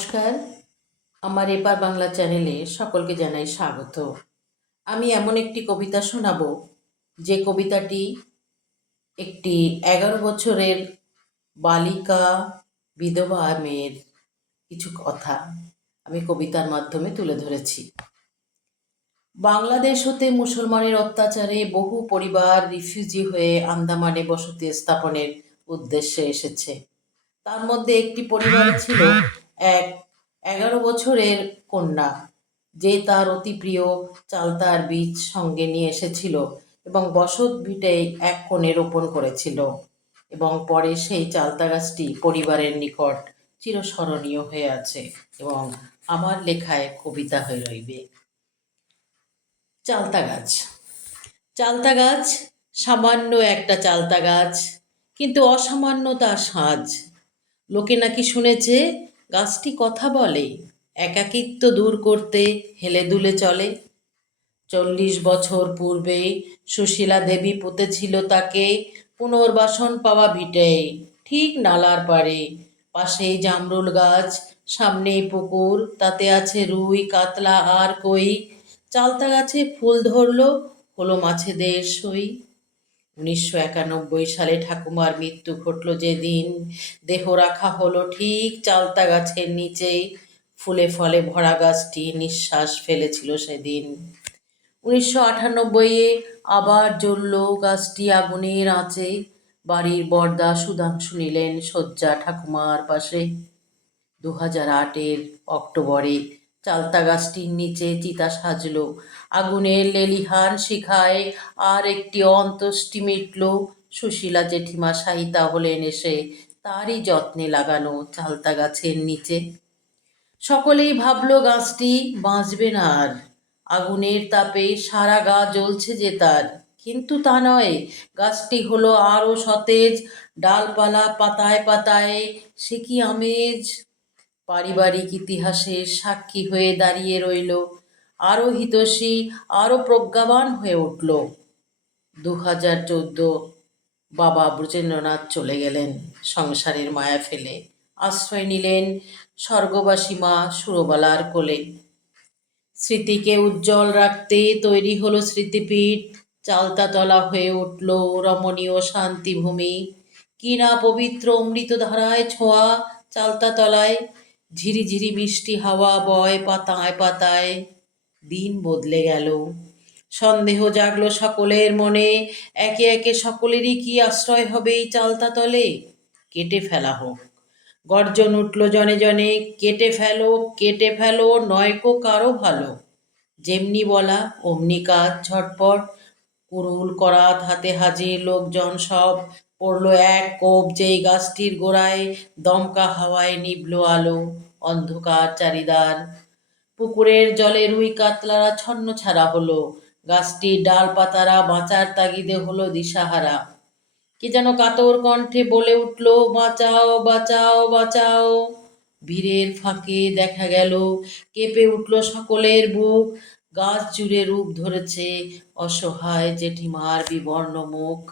নমস্কার। আমার এপার বাংলা চ্যানেলে সকলকে জানাই স্বাগত। আমি এমন একটি কবিতা শোনাবো যে কবিতাটি একটি 11 বছরের বালিকা বিধবা মেয়ের কিছু কথা আমি কবিতার মাধ্যমে তুলে ধরেছি। বাংলাদেশ হতে মুসলমানের অত্যাচারে বহু পরিবার রিফিউজি হয়ে আন্দামানে বসতি স্থাপনের উদ্দেশ্যে এসেছে। তার মধ্যে একটি পরিবারে ছিল এক 11 বছরের কন্যা, যে তার অতি প্রিয় চালতার বীজ সঙ্গে নিয়ে এসেছিল এবং বসত ভিটেই এক কোণে রোপণ করেছিল, এবং পরে সেই চালতা গাছটি পরিবারের নিকট চিরস্মরণীয় হয়ে আছে এবং আমার লেখায় কবিতা হয়ে রইবে। চালতা গাছ। চালতা গাছ সামান্য একটা চালতা গাছ, কিন্তু অসামান্য তার সাজ। লোকে নাকি শুনেছে গাছটি কথা বলে, একাকিত্ব দূর করতে হেলে দুলে চলে। 40 বছর পূর্বে সুশীলা দেবী পুঁতেছিল তাকে পুনর্বাসন পাওয়া ভিটে, ঠিক নালার পাড়ে। পাশেই জামরুল গাছ, সামনেই পুকুর, তাতে আছে রুই, কাতলা আর কই। চালতা গাছে ফুল ধরল, হলো মাছেদের সই। 1991 সালে ঠাকুমার মৃত্যু ঘটল যেদিন, দেহ রাখা হলো ঠিক চালতা গাছের নিচে। ফুলে ফলে ভরা গাছটি নিঃশ্বাস ফেলেছিল সেদিন। 1998-এ আবার জ্বলল গাছটি আগুনের আঁচে। বাড়ির বরদা সুধাংশু নিলেন শয্যা ঠাকুমার পাশে। 2008-এর অক্টোবরে চালতা গাছটির নিচে চিতা সাজল, আগুনের লেলিহান শিখায় আর একটি অন্ত্যেষ্টি মিটল। সুশীলা জেঠিমা শায়িতা হলেন এসে তারই যত্নে লাগানো চালতা গাছের নিচে। সকলেই ভাবল গাছটি বাঁচবে না আর, আগুনের তাপে সারা গা জ্বলছে যে তার। কিন্তু তা নয়, গাছটি হলো আরও সতেজ, ডালপালা পাতায় পাতায়, সে কি আমেজ! পারিবারিক ইতিহাসের সাক্ষী হয়ে দাঁড়িয়ে রইল, আরও হিতৈষী, আরও প্রজ্ঞাবান হয়ে উঠল। 2014 বাবা ব্রজেন্দ্রনাথ চলে গেলেন সংসারের মায়া ফেলে, আশ্রয় নিলেন স্বর্গবাসী মা সুরবালার কোলে। স্মৃতিকে উজ্জ্বল রাখতে তৈরি হলো স্মৃতিপীঠ, চালতাতলা হয়ে উঠল রমণীয় শান্তিভূমি। কি না পবিত্র অমৃতধারায় ছোঁয়া চালতাতলায়, ঝিরিঝিরি মিষ্টি হাওয়া বয় পাতায় পাতায়। দিন বদলে গেল, সন্দেহ জাগলো সকলের মনে, একে একে সকলেরই কি আশ্রয় হবে এই চালতাতলে? কেটে ফেলা হোক। গর্জন উঠল জনে জনে, কেটে ফেলো, কেটে ফেলো, নয়কো কারো ভালো। যেমনি বলা অমনি কাজ ঝটপট, কুড়ুল করাত হাতে হাজির লোকজন সব। পড়ল এক কোপ যেই গাছটির গোড়ায়, দমকা হাওয়ায় নিভল আলো, অন্ধকার চারিদার। পুকুরের জলে রুই কাতলারা ছন্ন ছাড়া হলো, গাছটির ডাল পাতারা বাঁচার তাগিদে হলো দিশাহারা। কে যেন কাতর কণ্ঠে বলে উঠল, বাঁচাও বাঁচাও বাঁচাও। ভিড়ের ফাঁকে দেখা গেল কেঁপে উঠল সকলের বুক, গাছ জুড়ে রূপ ধরেছে অসহায় জেঠিমার বিবর্ণ মুখ।